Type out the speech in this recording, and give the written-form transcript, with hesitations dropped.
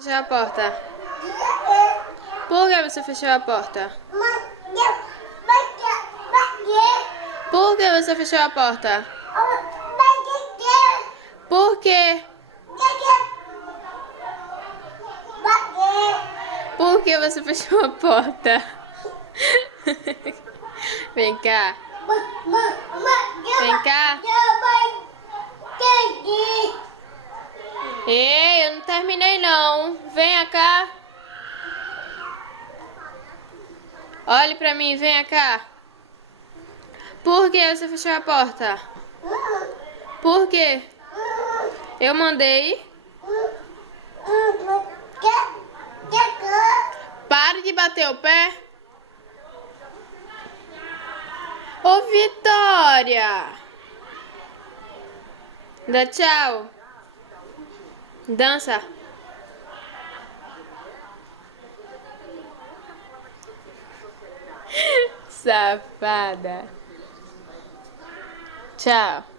Fechou a porta. Por que você fechou a porta? Por que você fechou a porta? Por quê? Por que você fechou a porta? Vem cá. Vem cá. Ei, eu não terminei não. Venha cá. Olhe pra mim, venha cá. Por que você fechou a porta? Por quê? Eu mandei. Pare de bater o pé. Ô, Vitória! Dá tchau. Dança. Safada. Tchau.